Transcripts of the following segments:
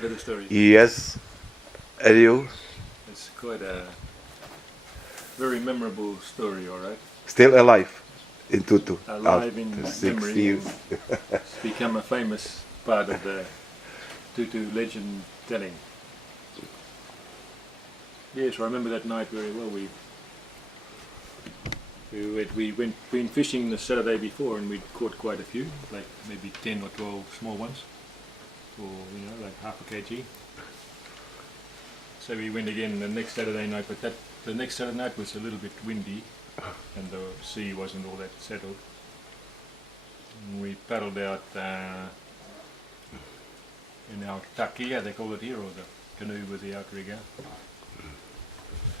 for the story? Yes. And you? It's quite a very memorable story, all right? Still alive in Tutu. Alive in After 6 memory years. and it's become a famous part of the Tutu legend telling. Yes, I remember that night very well. We been fishing the Saturday before and we'd caught quite a few, like maybe 10 or 12 small ones, or like half a kg. So we went again the next Saturday night, but the next Saturday night was a little bit windy and the sea wasn't all that settled. And we paddled out in our takia, they call it here, or the canoe with the outrigger.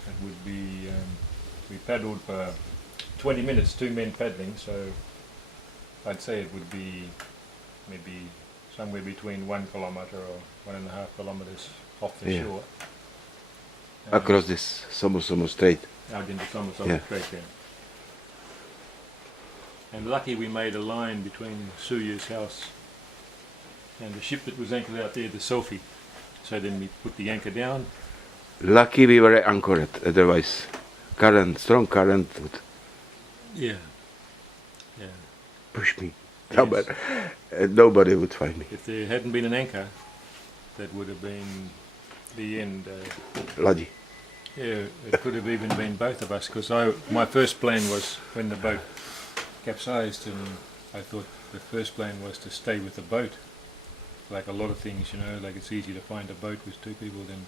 It would be, we paddled for 20 minutes, 2 men paddling, so I'd say it would be maybe somewhere between 1 kilometre or 1.5 kilometres off the shore. Across this Somo Strait. Out into Somo Strait there. And lucky we made a line between Suya's house and the ship that was anchored out there, the Selfie. So then we put the anchor down. Lucky we were anchored, otherwise strong current would push me. Yes. Nobody would find me. If there hadn't been an anchor, that would have been the end. Bloody. Yeah, it could have even been both of us, because my first plan was when the boat capsized, and I thought the first plan was to stay with the boat. Like a lot of things, like it's easy to find a boat with 2 people than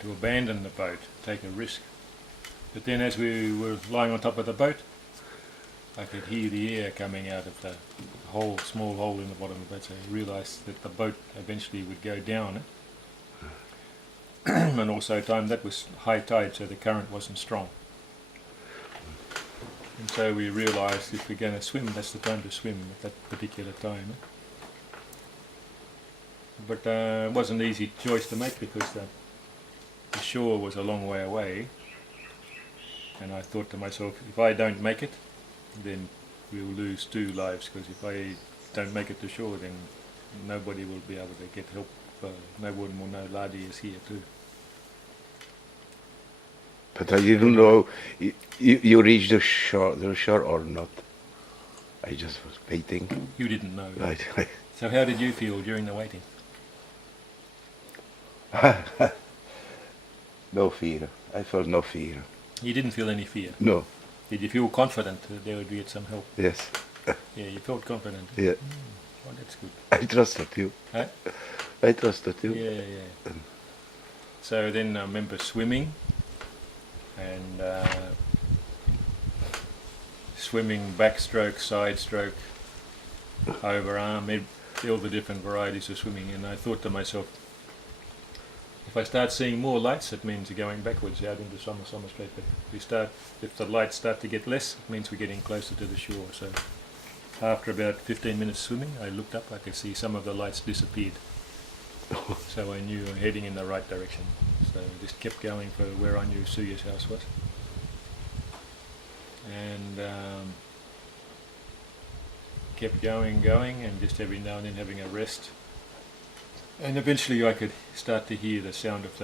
to abandon the boat, take a risk. But then as we were lying on top of the boat, I could hear the air coming out of the small hole in the bottom of the boat, so I realised that the boat eventually would go down. And also that was high tide, so the current wasn't strong. And so we realised if we're going to swim, that's the time to swim at that particular time. But it wasn't an easy choice to make, because the shore was a long way away, and I thought to myself, if I don't make it, then we'll lose 2 lives, because if I don't make it to shore, then nobody will be able to get help. No one will know Ladi is here too. But I didn't know you reached the shore or not. I just was waiting. You didn't know. Right. So how did you feel during the waiting? No fear. I felt no fear. You didn't feel any fear? No. Did you feel confident that there would be some help? Yes. Yeah, you felt confident? Yeah. Well, that's good. I trusted you. Huh? I trusted you. Yeah. So then I remember swimming, and swimming backstroke, side stroke, overarm, all the different varieties of swimming. And I thought to myself, if I start seeing more lights, it means you're going backwards out into Somo Strait. But if the lights start to get less, it means we're getting closer to the shore. So after about 15 minutes swimming, I looked up, I could see some of the lights disappeared. So I knew I'm heading in the right direction. So I just kept going for where I knew Suya's house was. And kept going, and just every now and then having a rest. And eventually I could start to hear the sound of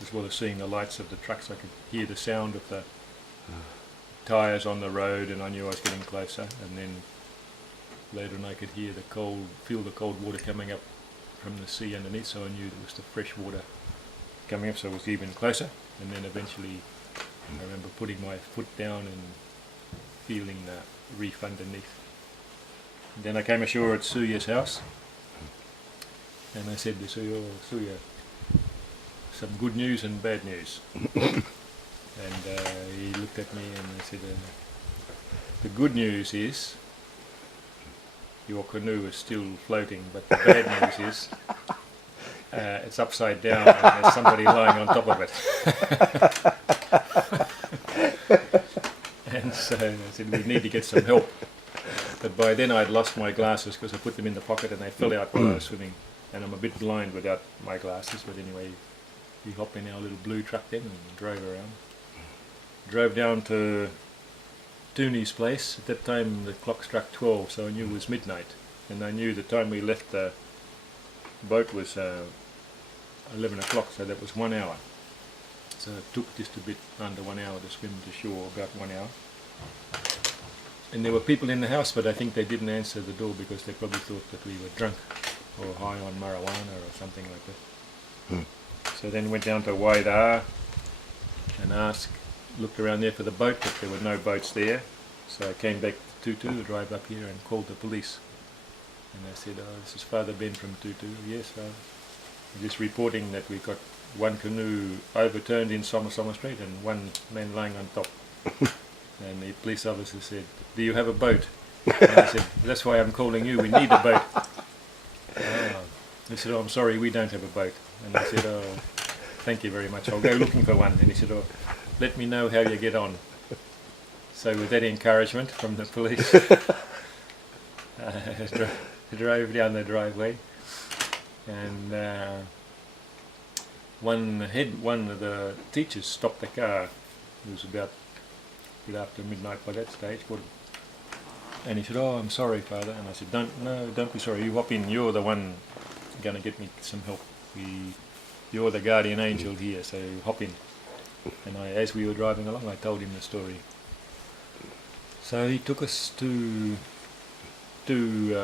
as well as seeing the lights of the trucks, I could hear the sound of the tyres on the road, and I knew I was getting closer. And then later on I could feel the cold water coming up from the sea underneath, so I knew there was the fresh water coming up, so it was even closer. And then eventually I remember putting my foot down and feeling the reef underneath. And then I came ashore at Suya's house, and I said to Suya, some good news and bad news. And he looked at me and I said, the good news is your canoe is still floating, but the bad news is it's upside down and there's somebody lying on top of it. And so I said, we need to get some help. But by then I'd lost my glasses, because I put them in the pocket and they fell out while I was swimming. And I'm a bit blind without my glasses, but anyway, we hopped in our little blue truck then and drove around. Drove down to Tooney's place. At that time the clock struck 12, so I knew it was midnight. And I knew the time we left the boat was 11 o'clock, so that was 1 hour. So it took just a bit under 1 hour to swim to shore, about 1 hour. And there were people in the house, but I think they didn't answer the door because they probably thought that we were drunk or high on marijuana or something like that. So then went down to Waidaa and looked around there for the boat, but there were no boats there. So I came back to Tutu to drive up here and called the police. And I said, "Oh, this is Father Ben from Tutu." "Yes, Father. I'm just reporting that we got one canoe overturned in Soma Street and one man lying on top." And the police officer said, "Do you have a boat?" And I said, "That's why I'm calling you. We need a boat." He said, "Oh, I'm sorry, we don't have a boat." And I said, "Oh, thank you very much. I'll go looking for one." And he said, "Oh, let me know how you get on." So with that encouragement from the police, I drove down the driveway, and one of the teachers stopped the car. It was about a bit after midnight by that stage. And he said, "Oh, I'm sorry, Father." And I said, "Don't be sorry. You hop in. You're the one going to get me some help. You're the guardian angel here, so hop in." And as we were driving along, I told him the story. So he took us to two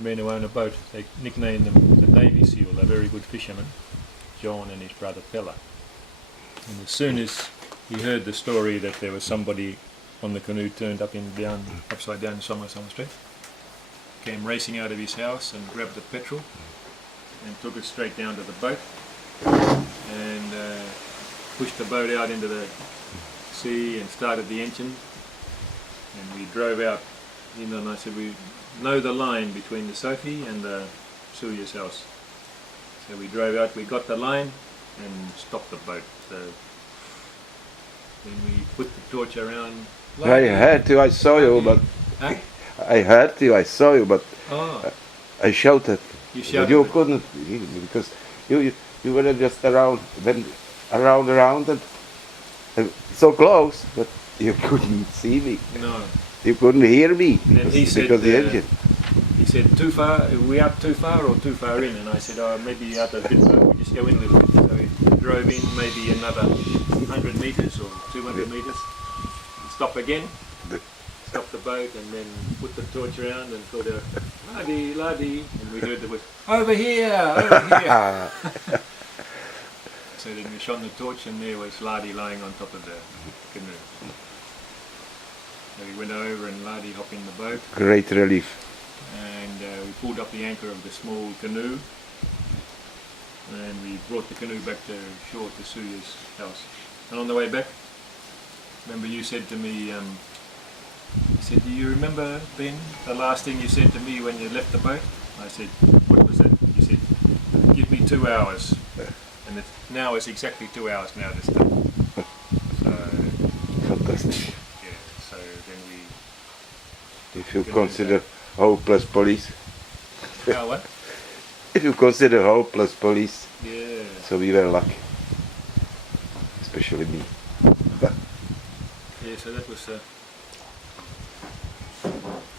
men who own a boat. They nicknamed them the Navy SEAL. They're very good fishermen, John and his brother Pella. And as soon as he heard the story that there was somebody on the canoe turned upside down in Soma Street, came racing out of his house and grabbed the petrol and took us straight down to the boat and pushed the boat out into the sea and started the engine. And we drove out, and I said, "We know the line between the Sophie and the Suya's house." So we drove out, we got the line and stopped the boat. So then we put the torch around. I heard you, I saw you, but Huh? I heard you, I saw you, but Oh, I shouted. you But shouted. you couldn't hear me because you were just around, went around and so close, but you couldn't see me. No. You couldn't hear me And he said, because the engine. He said, "Too far? Are we out too far or too far in?" And I said, "Oh, maybe out a bit. We just go in a little bit." So we drove in maybe another 100 meters or 200 meters. Stop again. Stop the boat and then put the torch around and called out, "Ladi, Ladi," and we heard the voice, "Over here, over here." So then we shone the torch and there was Ladi lying on top of the canoe. So we went over and Ladi hopped in the boat Great relief. and we pulled up the anchor of the small canoe and we brought the canoe back to shore to Suya's house. And on the way back, remember you said to me, you said, "Do you remember, Ben, the last thing you said to me when you left the boat?" I said, "What was that?" You said, "Give me 2 hours." And now it's exactly 2 hours now this time. So, Fantastic. yeah, so then we... If you consider hopeless police, Oh, what? if you consider hopeless police, Yeah. so we were lucky, especially me. Yeah, so that was...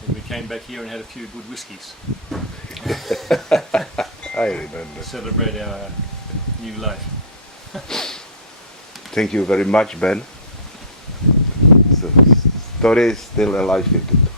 and we came back here and had a few good whiskies I remember. to celebrate our new life. Thank you very much, Ben. So, story is still alive in it.